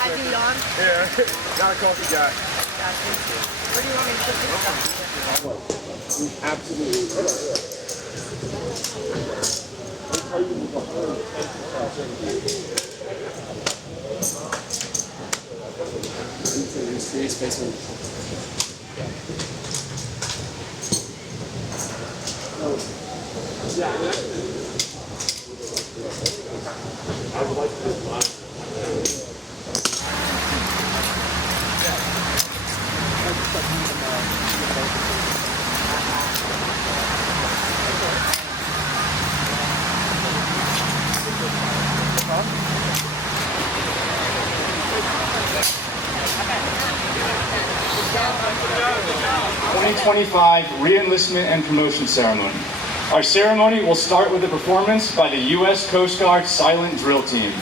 ID on? Yeah, got a coffee guy. Where do you want me to put this stuff? Absolutely. I would like to '25 Reenlistment and Promotion Ceremony. Our ceremony will start with a performance by the U.S. Coast Guard Silent Drill Team.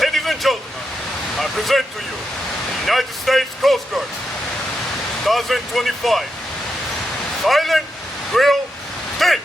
Ladies and gentlemen, I present to you the United States Coast Guard 2025 Silent Drill Team.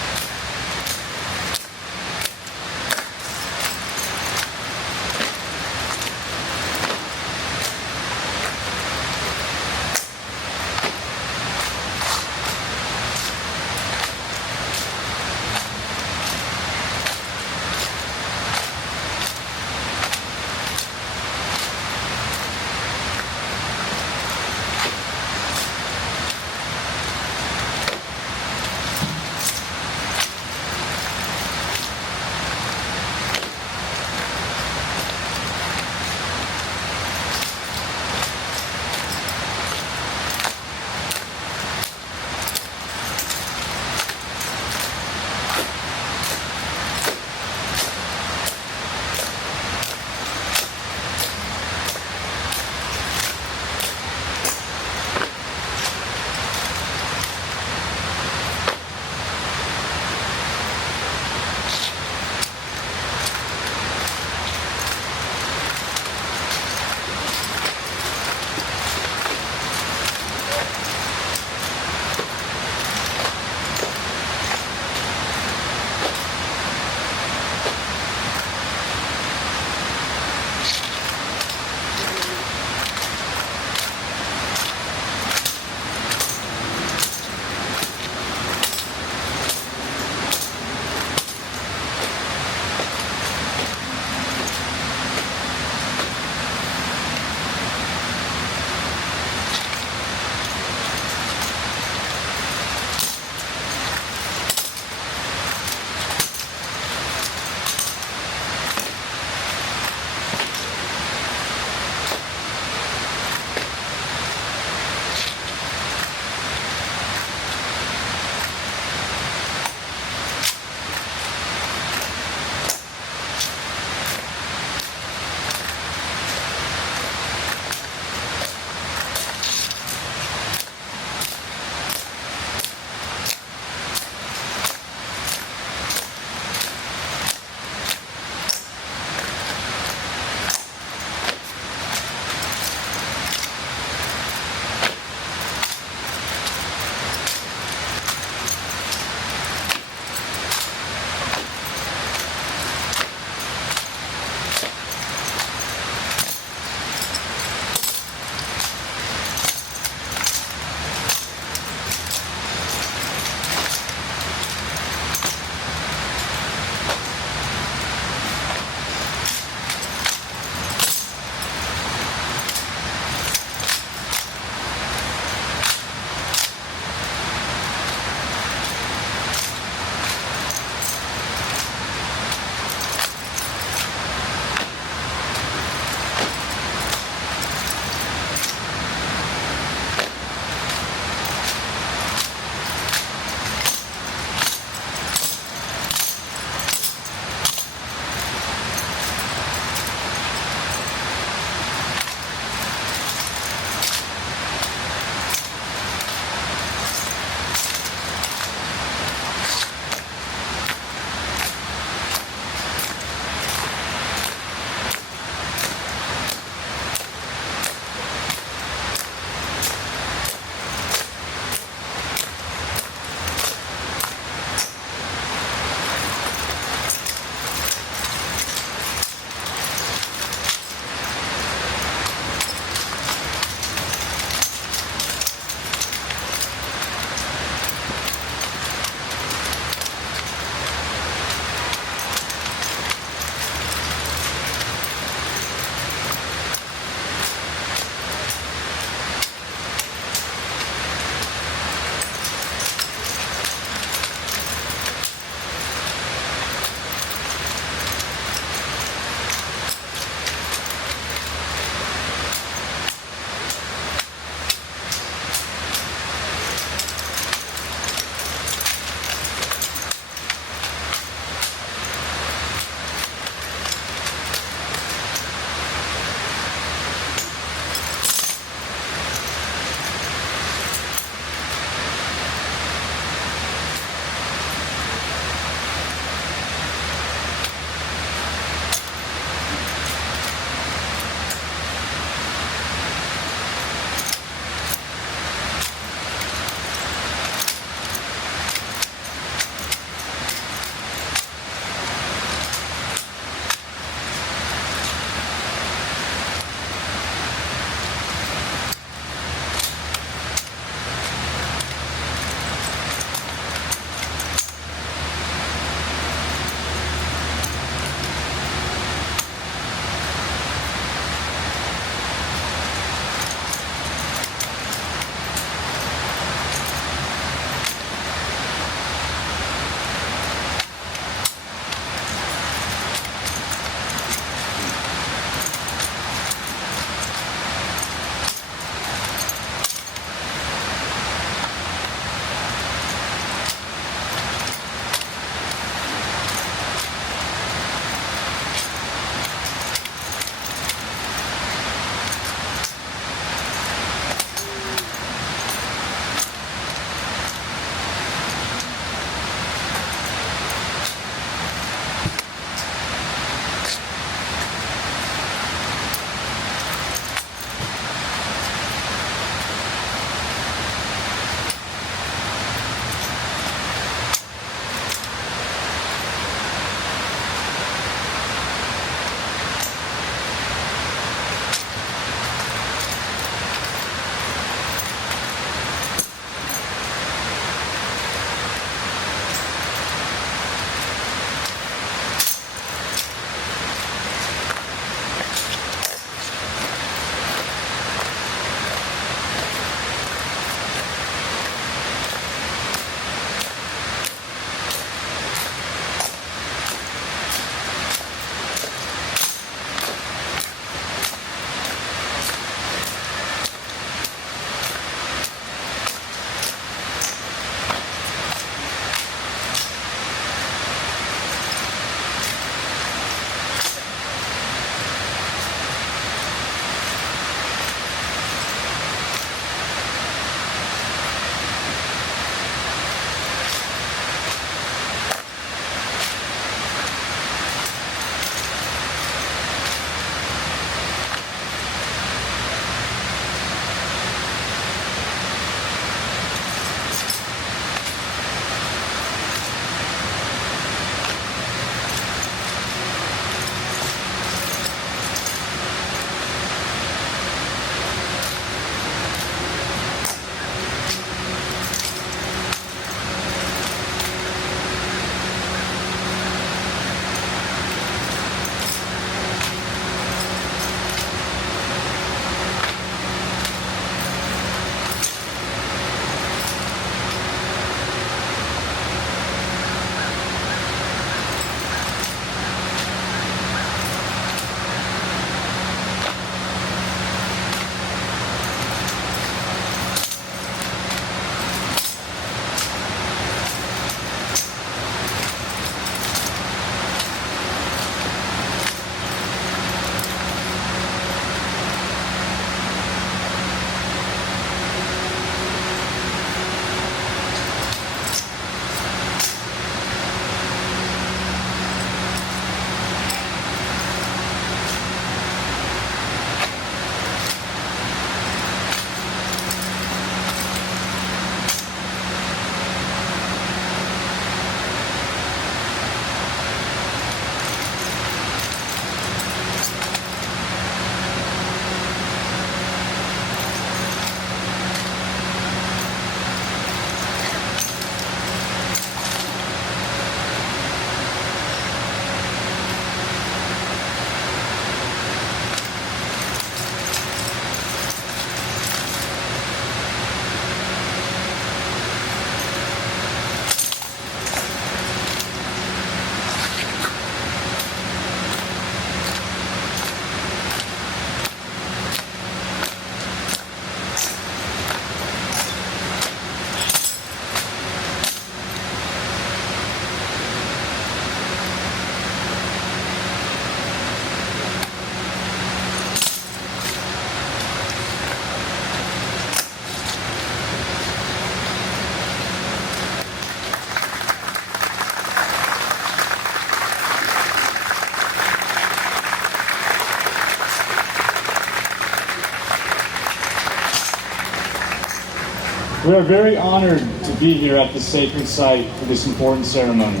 We are very honored to be here at this sacred site for this important ceremony.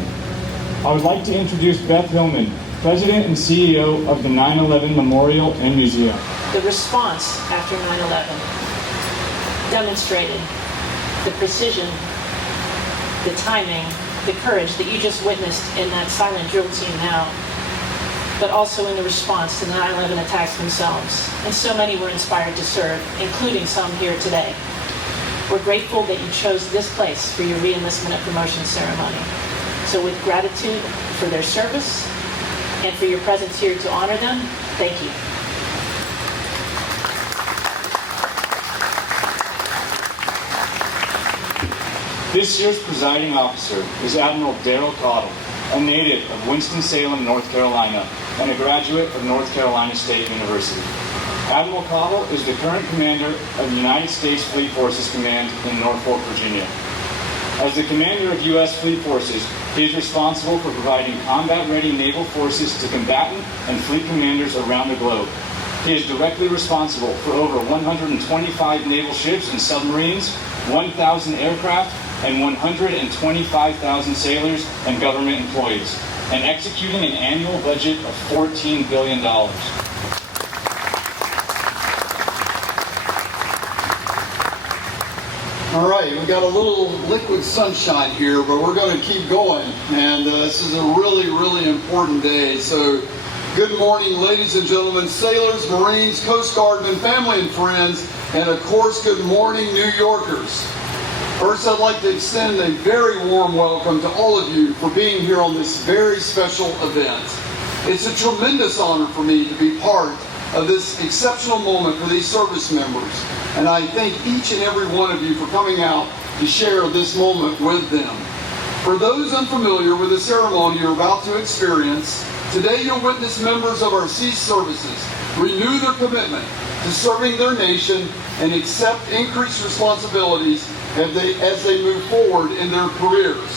I would like to introduce Beth Hillman, President and CEO of the 9/11 Memorial and Museum. The response after 9/11 demonstrated the precision, the timing, the courage that you just witnessed in that silent drill team now, but also in the response to the 9/11 attacks themselves. And so many were inspired to serve, including some here today. We're grateful that you chose this place for your reenlistment and promotion ceremony. So with gratitude for their service and for your presence here to honor them, thank you. This year's presiding officer is Admiral Daryl Caudle, a native of Winston-Salem, North Carolina, and a graduate of North Carolina State University. Admiral Caudle is the current commander of the United States Fleet Forces Command in Norfolk, Virginia. As the Commander of U.S. Fleet Forces, he is responsible for providing combat-ready naval forces to combatant and fleet commanders around the globe. He is directly responsible for over 125 naval ships and submarines, 1,000 aircraft, and 125,000 sailors and government employees, and executing an annual budget of $14 billion. All right, we got a little liquid sunshine here, but we're going to keep going. And this is a really, really important day. So good morning, ladies and gentlemen, sailors, Marines, Coast Guardmen, family and friends, and of course, good morning, New Yorkers. First, I'd like to extend a very warm welcome to all of you for being here on this very special event. It's a tremendous honor for me to be part of this exceptional moment for these service members. And I thank each and every one of you for coming out to share this moment with them. For those unfamiliar with the ceremony you're about to experience, today you'll witness members of our sea services renew their commitment to serving their nation and accept increased responsibilities as they move forward in their careers.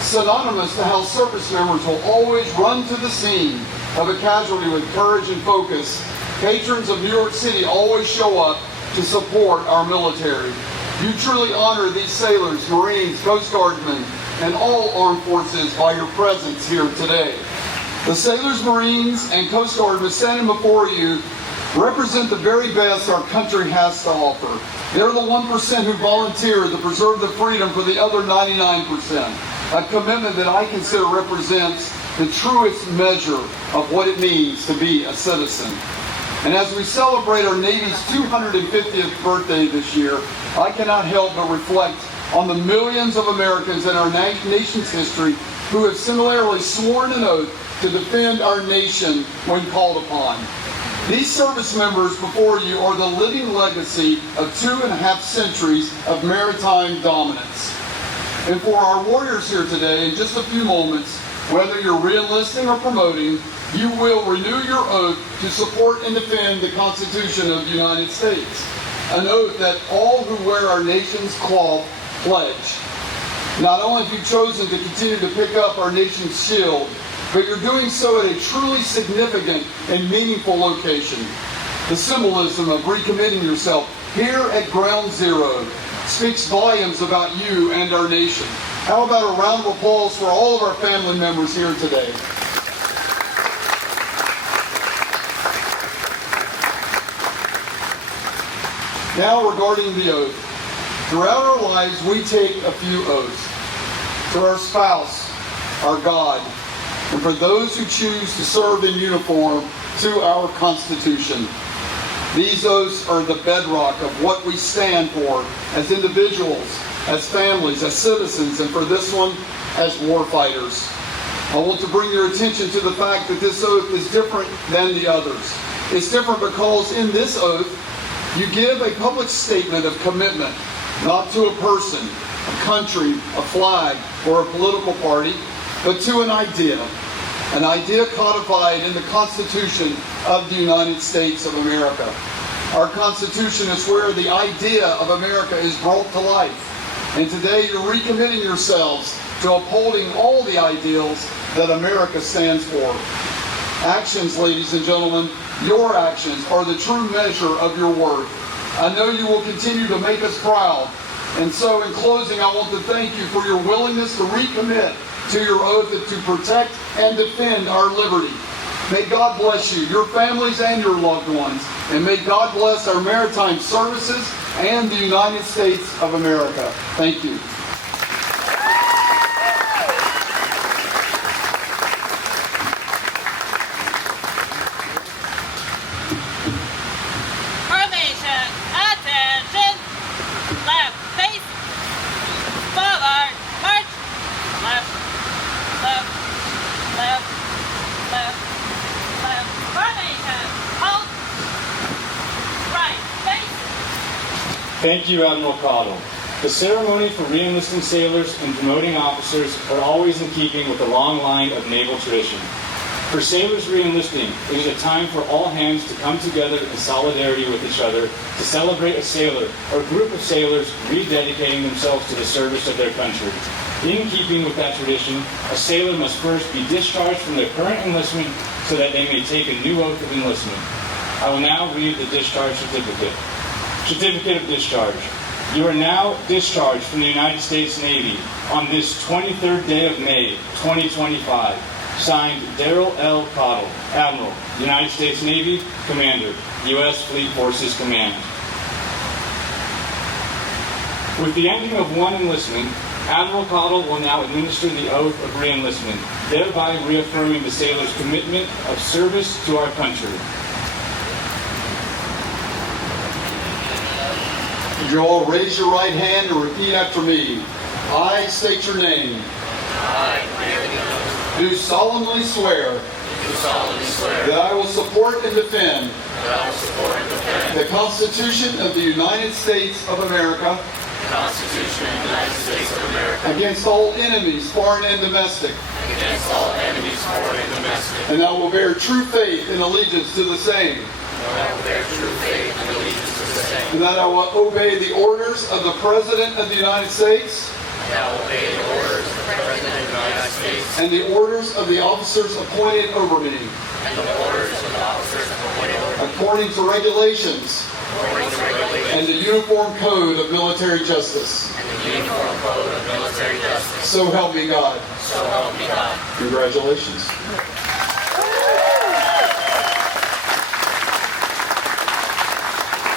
Synonymous to how service members will always run to the scene of a casualty with courage and focus, patrons of New York City always show up to support our military. You truly honor these sailors, Marines, Coast Guardmen, and all armed forces by your presence here today. The sailors, Marines, and Coast Guardmen standing before you represent the very best our country has to offer. They're the 1% who volunteer to preserve the freedom for the other 99%, a commitment that I consider represents the truest measure of what it means to be a citizen. And as we celebrate our Navy's 250th birthday this year, I cannot help but reflect on the millions of Americans in our nation's history who have similarly sworn an oath to defend our nation when called upon. These service members before you are the living legacy of 2.5 centuries of maritime dominance. And for our warriors here today, in just a few moments, whether you're re-enlisting or promoting, you will renew your oath to support and defend the Constitution of the United States, an oath that all who wear our nation's cloth pledge. Not only have you chosen to continue to pick up our nation's shield, but you're doing so at a truly significant and meaningful location. The symbolism of recommitting yourself here at Ground Zero speaks volumes about you and our nation. How about a round of applause for all of our family members here today? Now regarding the oath. Throughout our lives, we take a few oaths. To our spouse, our God, and for those who choose to serve in uniform, to our Constitution. These oaths are the bedrock of what we stand for as individuals, as families, as citizens, and for this one, as warfighters. I want to bring your attention to the fact that this oath is different than the others. It's different because in this oath, you give a public statement of commitment, not to a person, a country, a flag, or a political party, but to an idea codified in the Constitution of the United States of America. Our Constitution is where the idea of America is brought to life. And today you're recommitting yourselves to upholding all the ideals that America stands for. Actions, ladies and gentlemen, your actions are the true measure of your worth. I know you will continue to make us proud And so in closing, I want to thank you for your willingness to recommit to your oath to protect and defend our liberty. May God bless you, your families and your loved ones, and may God bless our maritime services and the United States of America. Thank you. Formation, attention, left, face, forward, march, left, left, left, left, left, formation, halt, right, face. Thank you, Admiral Caudle. The ceremony for reenlisting sailors and promoting officers are always in keeping with the long line of naval tradition. For sailors reenlisting, it is a time for all hands to come together in solidarity with each other to celebrate a sailor or group of sailors rededicating themselves to the service of their country. In keeping with that tradition, a sailor must first be discharged from their current enlistment so that they may take a new oath of enlistment. I will now read the discharge certificate. Certificate of discharge. You are now discharged from the United States Navy on this 23rd day of May, 2025. Signed, Daryl L. Caudle, Admiral, United States Navy, Commander, U.S. Fleet Forces Command. With the ending of one enlistment, Admiral Caudle will now administer the oath of reenlistment, thereby reaffirming the sailor's commitment of service to our country. Would you all raise your right hand and repeat after me? I state your name. Do solemnly swear that I will support and defend the Constitution of the United States of America against all enemies, foreign and domestic. And I will bear true faith and allegiance to the same. And that I will obey the orders of the President of the United States. And the orders of the officers appointed over me. According to regulations. And the Uniform Code of Military Justice. So help me God. Congratulations.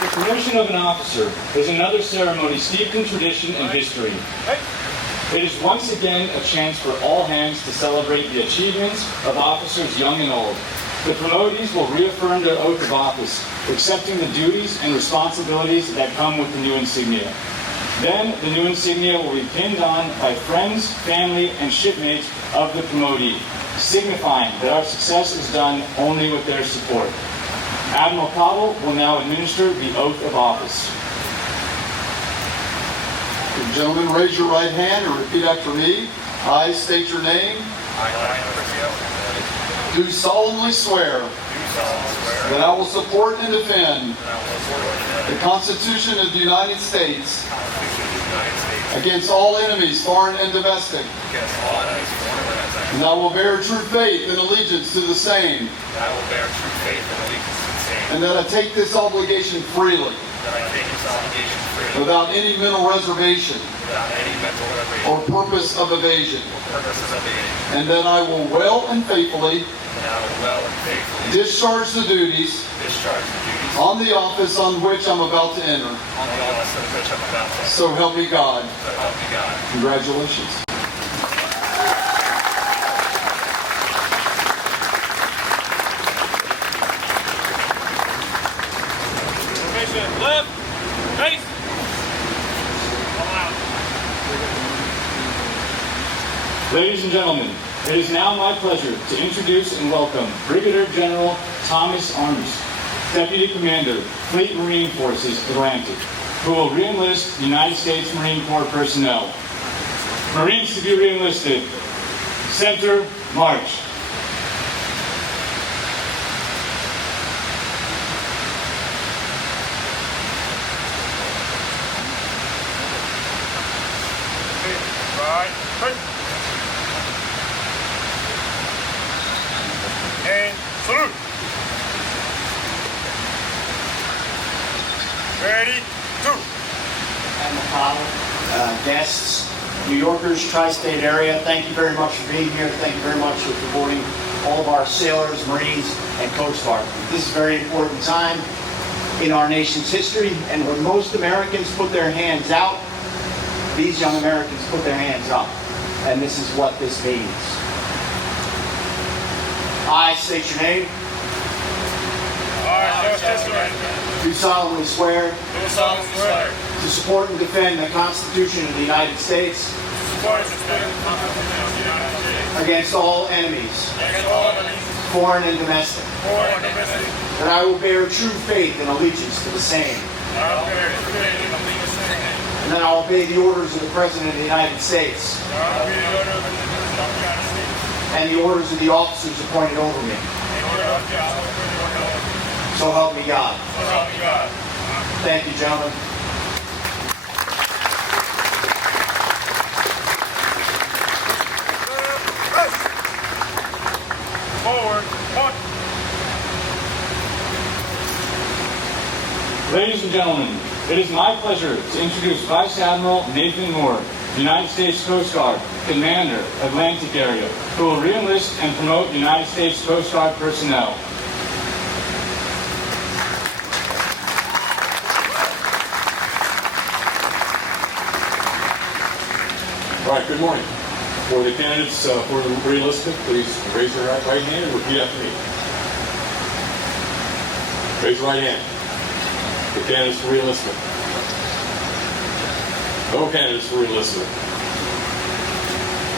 The promotion of an officer is another ceremony steeped in tradition and history. It is once again a chance for all hands to celebrate the achievements of officers young and old. The promotees will reaffirm their oath of office, accepting the duties and responsibilities that come with the new insignia. Then, the new insignia will be pinned on by friends, family, and shipmates of the promotee, signifying that our success is done only with their support. Admiral Caudle will now administer the oath of office. Gentlemen, raise your right hand and repeat after me. I state your name. Do solemnly swear that I will support and defend the Constitution of the United States against all enemies, foreign and domestic. And I will bear true faith and allegiance to the same. And that I take this obligation freely. Without any mental reservation or purpose of evasion. And that I will well and faithfully discharge the duties on the office on which I'm about to enter. So help me God. Congratulations. Left, face. Ladies and gentlemen, it is now my pleasure to introduce and welcome Brigadier General Thomas Armis, Deputy Commander, Fleet Marine Forces, Atlantic, who will reenlist United States Marine Corps personnel. Marines to be reenlisted. Center, march. Right, quick. And salute. Ready, two. Admiral Caudle, guests, New Yorkers, tri-state area, thank you very much for being here. Thank you very much for supporting all of our sailors, Marines, and Coast Guard. This is a very important time in our nation's history, and when most Americans put their hands out, these young Americans put their hands up, and this is what this means. I state your name. Do solemnly swear to support and defend the Constitution of the United States against all enemies, foreign and domestic, that I will bear true faith and allegiance to the same, and that I will obey the orders of the President of the United States and the orders of the officers appointed over me. So help me God. Thank you, gentlemen. Forward. March. Ladies and gentlemen, it is my pleasure to introduce Vice Admiral Nathan Moore, United States Coast Guard, Commander, Atlantic Area, who will re-enlist and promote United States Coast Guard personnel. All right, good morning. For the candidates for the re-enlistment, please raise your right hand and repeat after me. Raise your right hand. The candidates for re-enlistment. No candidates for re-enlistment.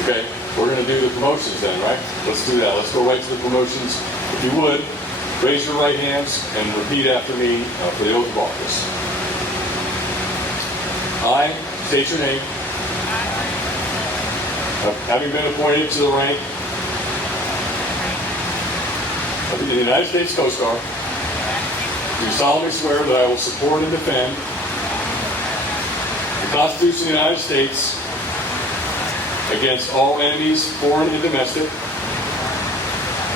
Okay, we're going to do the promotions then, right? Let's do that. Let's go right to the promotions. If you would, raise your right hands and repeat after me for the oath of office. I state your name. Having been appointed to the rank of the United States Coast Guard, do solemnly swear that I will support and defend the Constitution of the United States against all enemies, foreign and domestic,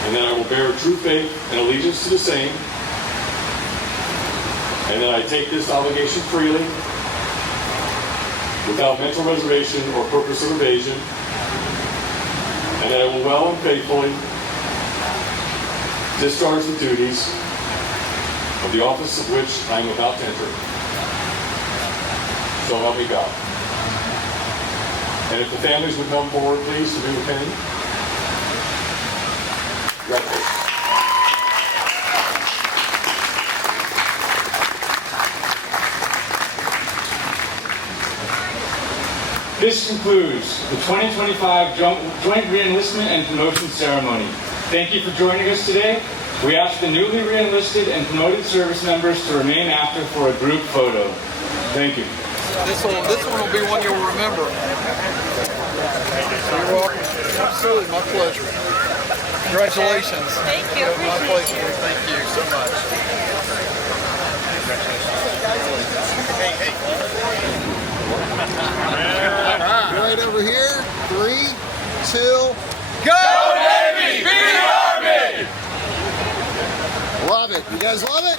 and that I will bear true faith and allegiance to the same, and that I take this obligation freely, without mental reservation or purpose of evasion, and that I will well and faithfully discharge the duties of the office of which I am about to enter. So help me God. And if the families would come forward, please, to do the pinning. Congratulations. This concludes the 2025 Joint Reenlistment and Promotion Ceremony. Thank you for joining us today. We ask the newly reenlisted and promoted service members to remain after for a group photo. Thank you. This one will be one you'll remember. You're welcome. Absolutely, my pleasure. Congratulations. Thank you. My pleasure. Thank you so much. Right over here. 3, 2, go! Navy! Be the Army! Love it. You guys love it?